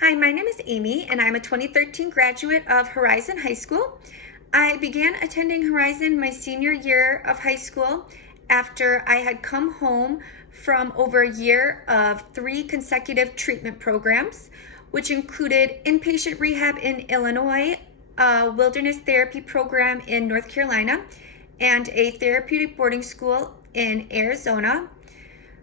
Hi, my name is Amy, and I'm a 2013 graduate of Horizon High School. I began attending Horizon my senior year of high school after I had come home from over a year of 3 consecutive treatment programs, which included inpatient rehab in Illinois, a wilderness therapy program in North Carolina, and a therapeutic boarding school in Arizona.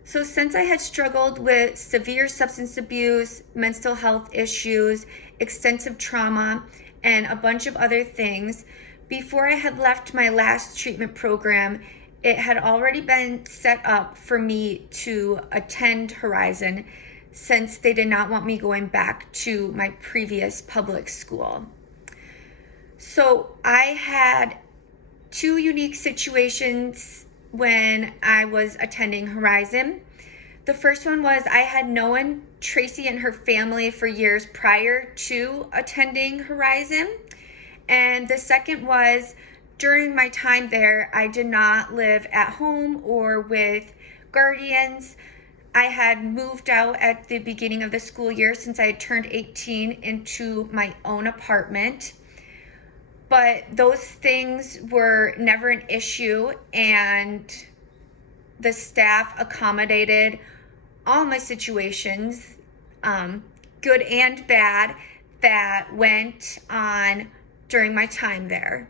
So, since I had struggled with severe substance abuse, mental health issues, extensive trauma, and a bunch of other things, before I had left my last treatment program, it had already been set up for me to attend Horizon since they did not want me going back to my previous public school. So, I had 2 unique situations when I was attending Horizon. The first one was I had known Tracy and her family for years prior to attending Horizon. And the second was during my time there, I did not live at home or with guardians. I had moved out at the beginning of the school year since I had turned 18 into my own apartment. But those things were never an issue, and the staff accommodated all my situations, good and bad, that went on during my time there.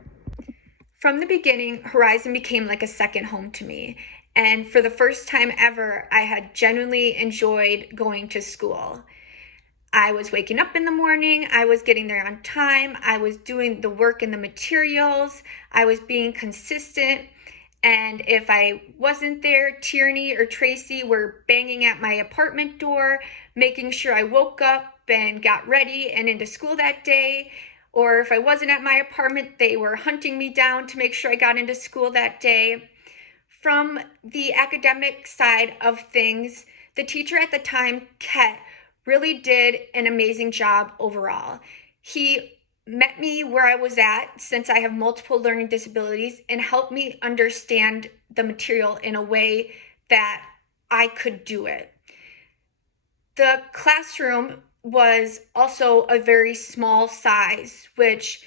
From the beginning, Horizon became like a second home to me. And for the first time ever, I had genuinely enjoyed going to school. I was waking up in the morning, I was getting there on time, I was doing the work and the materials, I was being consistent, and if I wasn't there, Tierney or Tracy were banging at my apartment door, making sure I woke up and got ready and into school that day. Or if I wasn't at my apartment, they were hunting me down to make sure I got into school that day. From the academic side of things, the teacher at the time, Ket, really did an amazing job overall. He met me where I was at since I have multiple learning disabilities and helped me understand the material in a way that I could do it. The classroom was also a very small size, which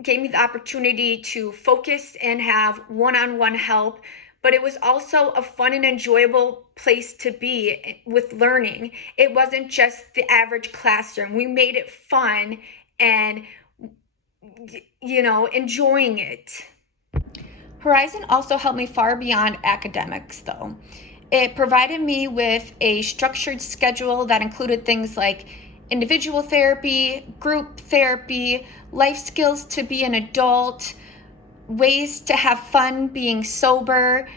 gave me the opportunity to focus and have one-on-one help, but it was also a fun and enjoyable place to be with learning. It wasn't just the average classroom. We made it fun and, enjoying it. Horizon also helped me far beyond academics, though. It provided me with a structured schedule that included things like individual therapy, group therapy, life skills to be an adult, ways to have fun being sober,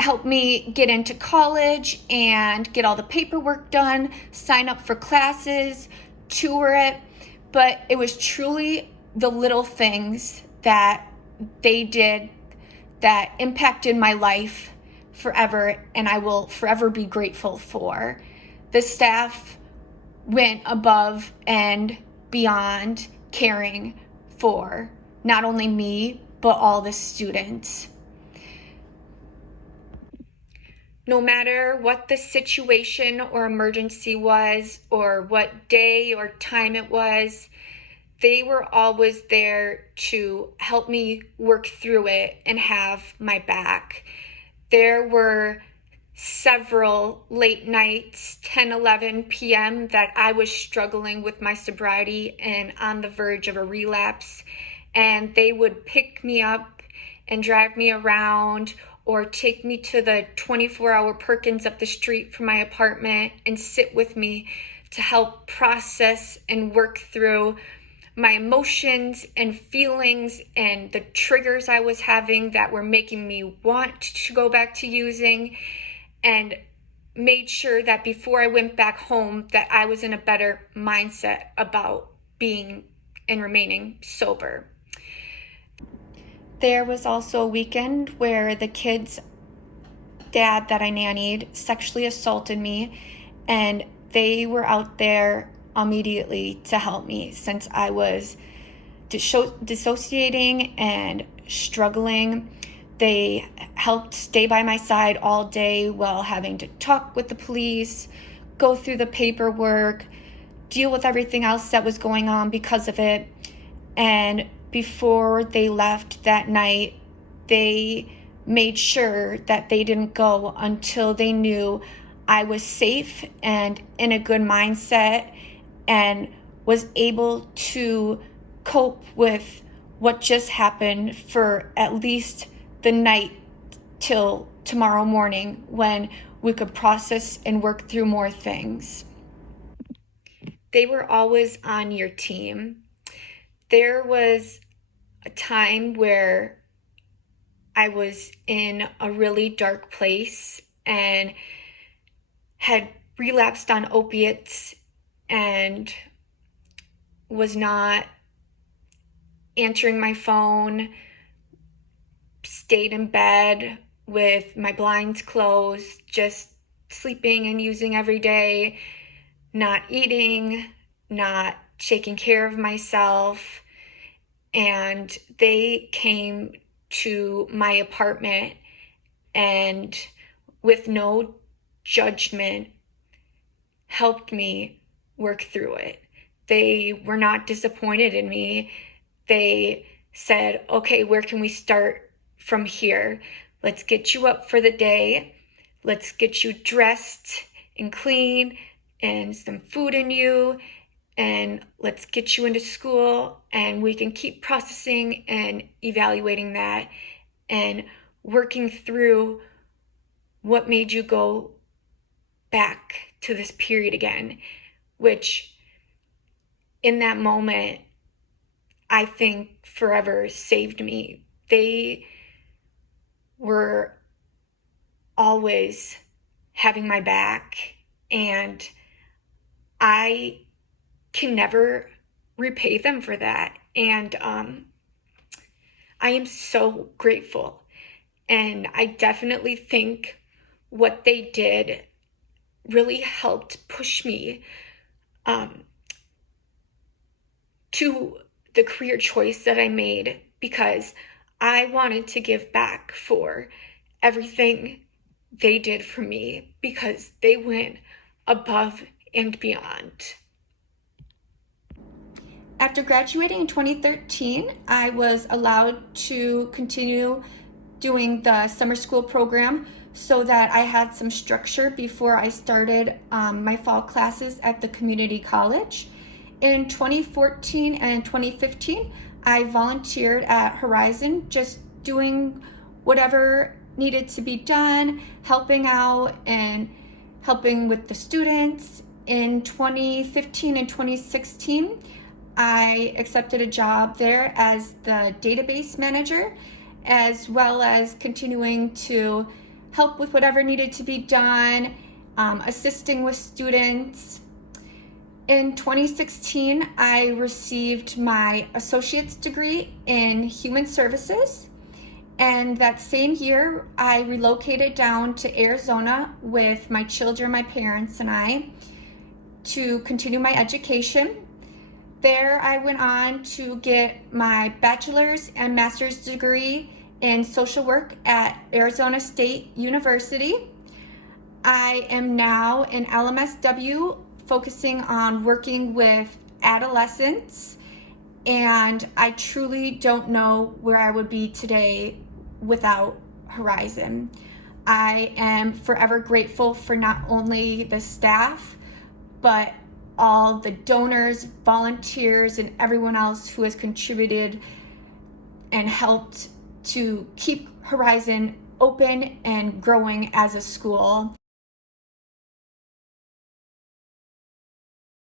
helped me get into college and get all the paperwork done, sign up for classes, tour it. But it was truly the little things that they did that impacted my life forever, and I will forever be grateful for. The staff went above and beyond caring for not only me, but all the students. No matter what the situation or emergency was, or what day or time it was, they were always there to help me work through it and have my back. There were several late nights, 10, 11 p.m., that I was struggling with my sobriety and on the verge of a relapse. And they would pick me up and drive me around or take me to the 24-hour Perkins up the street from my apartment and sit with me to help process and work through my emotions and feelings and the triggers I was having that were making me want to go back to using, and made sure that before I went back home that I was in a better mindset about being and remaining sober. There was also a weekend where the kid's dad that I nannied sexually assaulted me, and they were out there immediately to help me since I was dissociating and struggling. They helped stay by my side all day while having to talk with the police, go through the paperwork, deal with everything else that was going on because of it. And before they left that night, they made sure that they didn't go until they knew I was safe and in a good mindset and was able to cope with what just happened for at least the night till tomorrow morning, when we could process and work through more things. They were always on your team. There was a time where I was in a really dark place and had relapsed on opiates and was not answering my phone, stayed in bed with my blinds closed, just sleeping and using every day, not eating, not taking care of myself. And they came to my apartment and, with no judgment, helped me work through it. They were not disappointed in me. They said, okay, where can we start from here? Let's get you up for the day. Let's get you dressed and clean and some food in you. And let's get you into school, and we can keep processing and evaluating that and working through what made you go back to this period again, which in that moment, I think forever saved me. They were always having my back, and I can never repay them for that. And I am so grateful. And I definitely think what they did really helped push me to the career choice that I made, because I wanted to give back for everything they did for me, because they went above and beyond. After graduating in 2013, I was allowed to continue doing the summer school program so that I had some structure before I started my fall classes at the community college. In 2014 and 2015, I volunteered at Horizon, just doing whatever needed to be done, helping out and helping with the students. In 2015 and 2016, I accepted a job there as the database manager, as well as continuing to help with whatever needed to be done, assisting with students. In 2016, I received my associate's degree in human services. And that same year, I relocated down to Arizona with my children, my parents, and I to continue my education. There, I went on to get my bachelor's and master's degree in social work at Arizona State University. I am now in LMSW, focusing on working with adolescents, and I truly don't know where I would be today without Horizon. I am forever grateful for not only the staff, but all the donors, volunteers, and everyone else who has contributed and helped to keep Horizon open and growing as a school.